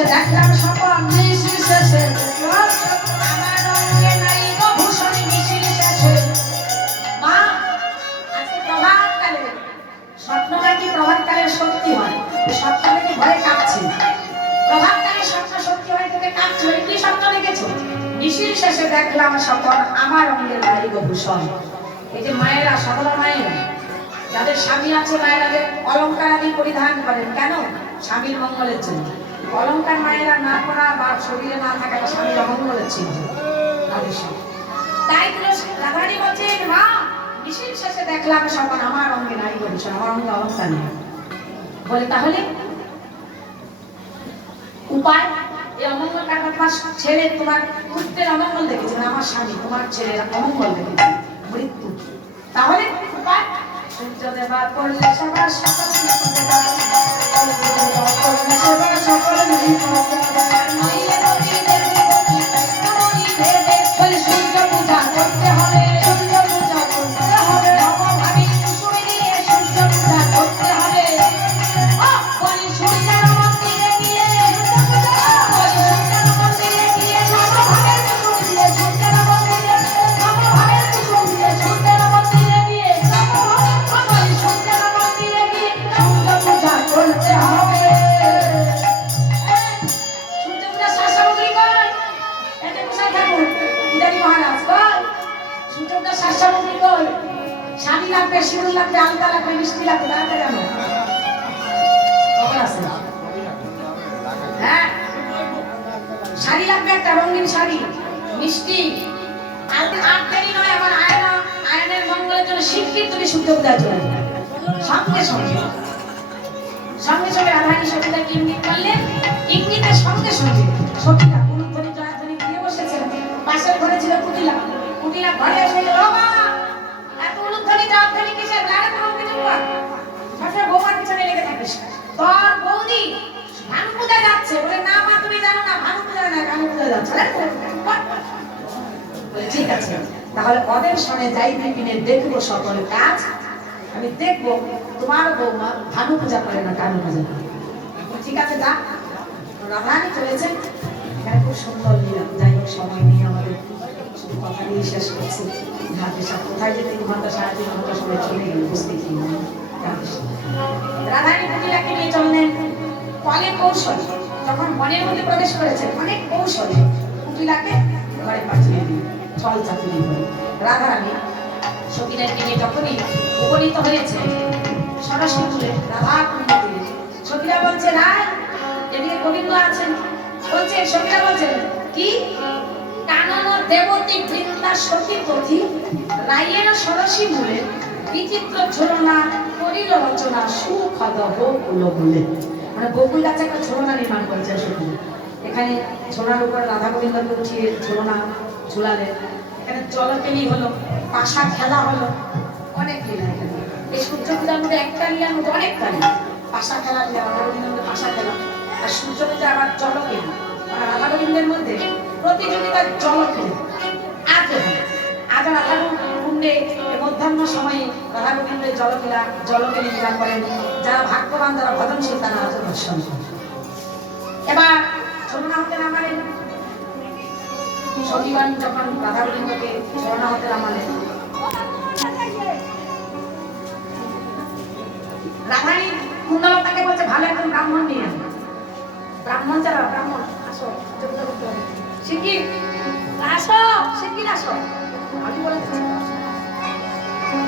শেষে দেখলাম স্বপন, মিছিল শেষে আমার অঙ্গে নাই গো ভূষণ, মিছিল শেষে। মা, আজকে প্রভাতকালে স্বপ্নটা কি প্রভাতকালে সত্যি হয়? স্বপ্ন দেখে ভয়ে কাঁপছি। প্রভাতকালে স্বপ্ন সত্যি হয় তোকে কাঁপছি, কি স্বপ্ন দেখেছো? মিছিল শেষে দেখলাম স্বপন, আমার অঙ্গে নাই গো ভূষণ। এই যে মায়েরা, সকল মায়েরা যাদের স্বামী আছে, মায়েরা যে অলংকার আদি পরিধান করেন, কেন? স্বামীর মঙ্গলের জন্য। অলংকার মায়েরা না পরা বা শরীরে না থাকা স্বামীর অমঙ্গলের চিহ্ন। তাই রাধারানী বলছেন, মা মিছিল শেষে দেখলাম স্বপন, আমার অঙ্গে নাই গো ভূষণ, আমার অঙ্গে অলংকার নেই। বলে তাহলে উপায়? এই অমঙ্গল কাটার পাশ ছেড়ে তোমার পুত্রের অমঙ্গল দেখেছে, আমার স্বামী তোমার ছেলের অমঙ্গল দেখেছে, মৃত্যু। তাহলে উপায়? সূর্য দেবা করলে সবার সকল বিপদ, করলে সবার সকল বিপদ, নইলে নদীদের বিপত্তি নদী দেবে। বলে সূর্য পূজা করতে হবে, সূর্য পূজা করতে হবে, ভাবি কুসুমে দিয়ে সূর্য পূজা করতে হবে। বলি সূর্যের মন্দিরে গিয়ে, বলি সূর্যের মন্দিরে গিয়ে নবভাবের কুসুম দিয়ে, সূর্যের মন্দিরে নবভাবের কুসুম দিয়ে, সূর্যের মন্দিরে গিয়ে বলি সূর্যের মন্দিরে গিয়ে সূর্য পূজা করতে হবে। সূর্য পূজা শাস্ত্রমন্ত্রী কয়, এতে কোথায় ঠাকুর পূজারী মহারাজ কয়, সূর্য পূজা শাস্ত্রমন্ত্রী কয়, শাড়ি লাগবে, সিঁদুর লাগবে, আলতা লাগবে, মিষ্টি লাগবে, তাড়াতাড়ি জানো খবর আছে? হ্যাঁ, শাড়ি লাগবে, একটা রঙিন শাড়ি, মিষ্টি, আর দেরি নয়। আমার আয়নের মঙ্গলের জন্য শিগগির তুমি সূর্য পূজা চলে যাবে। সঙ্গে সঙ্গে সঙ্গে সঙ্গে রাধারানী সখীদেরকে ইঙ্গিত করলেন, ইঙ্গিতের সঙ্গে সঙ্গে সখীরা উলুধ্বনি জয়ধ্বনি দিয়ে বসেছেন। পাশের ঘরে ছিল কুটিলা, কুটিলা ঘরে এসে গেল, মা এত উলুধ্বনি জয়ধ্বনি কিসের? আরে কোনো কিছু না, সবসময় বৌমার পিছনে লেগে থাকিস। তোর বৌদি ভানু পূজায় যাচ্ছে। বলে না মা, তুমি জানো না ভানু পূজায় না, কালী পূজায় যাচ্ছে। ঠিক আছে, তাহলে ওদের সামনে যাই বিপিনে দেখবো সকল কাজ, আমি দেখবো তোমার বৌমা ভানু পূজা করে না কালী পূজা করে। ঠিক আছে, যা। রাধারানী চলেছেন। এখানে খুব সুন্দর লীলা। যাই হোক, সময় নিয়ে আমাদের কথা দিয়ে শেষ করছি। কোথায় যে 3 ঘন্টা 3.5 ঘন্টা সময় চলে গেল বুঝতে কি না। রাধারানী কুটিলাকে নিয়ে চললেন ফলে কৌশলে। যখন বনের মধ্যে প্রবেশ করেছেন, অনেক কৌশলে কুটিলাকে ঘরে পাঠিয়ে দিন, ছল চাতুরি করে। রাধারানী সখীদেরকে নিয়ে যখনই উপনীত হয়েছে সরস্বতী কূলে, রাধা কুণ্ড তীরে, সখীরা বলছে, রায় এদিকে গোবিন্দ আছেন। বলছে, সখীরা বলছেন কি? কানন দেবতী বৃন্দা সতী পথি, রায়ের সরসী মূলে বিচিত্র ঝোলনা করিল রচনা, সুখদ বকুল বলে। মানে বকুল গাছে একটা ঝোলনা নির্মাণ করেছেন সখী। এখানে ঝোলার উপর রাধা গোবিন্দকে উঠিয়ে ঝোলনা ঝুলালেন। এখানে জলকেলি হলো, পাশা খেলা হলো, অনেক লীলা এখানে। এই সূর্য পূজার মধ্যে একটা লীলার মধ্যে অনেকটা লীলা। পাশা খেলা, রাধা গোবিন্দের পাশা খেলা, আর সূর্য পূজা আবার জলকেলি। মানে রাধা গোবিন্দের মধ্যে প্রতিযোগিতার জলকেলি। আজ রাধা কুণ্ডে মধ্যাহ্ন সময়ে রাধা গোবিন্দের জলকেলি লীলা করেন। যারা ভাগ্যবান, যারা ভজনশীল, তারা আজ দর্শন করেন। এবার ঝোলনা হতে নামালেন সখীগণ। যখন রাধা গোবিন্দকে ঝোলনা হতে নামালেন, রাধারানী কুণ্ডলতাকে বলছে, ভালো একজন ব্রাহ্মণ নিয়ে আসবে। ব্রাহ্মণ যারা, ব্রাহ্মণ আসো, শিগগির আসো, শিগগির আসো।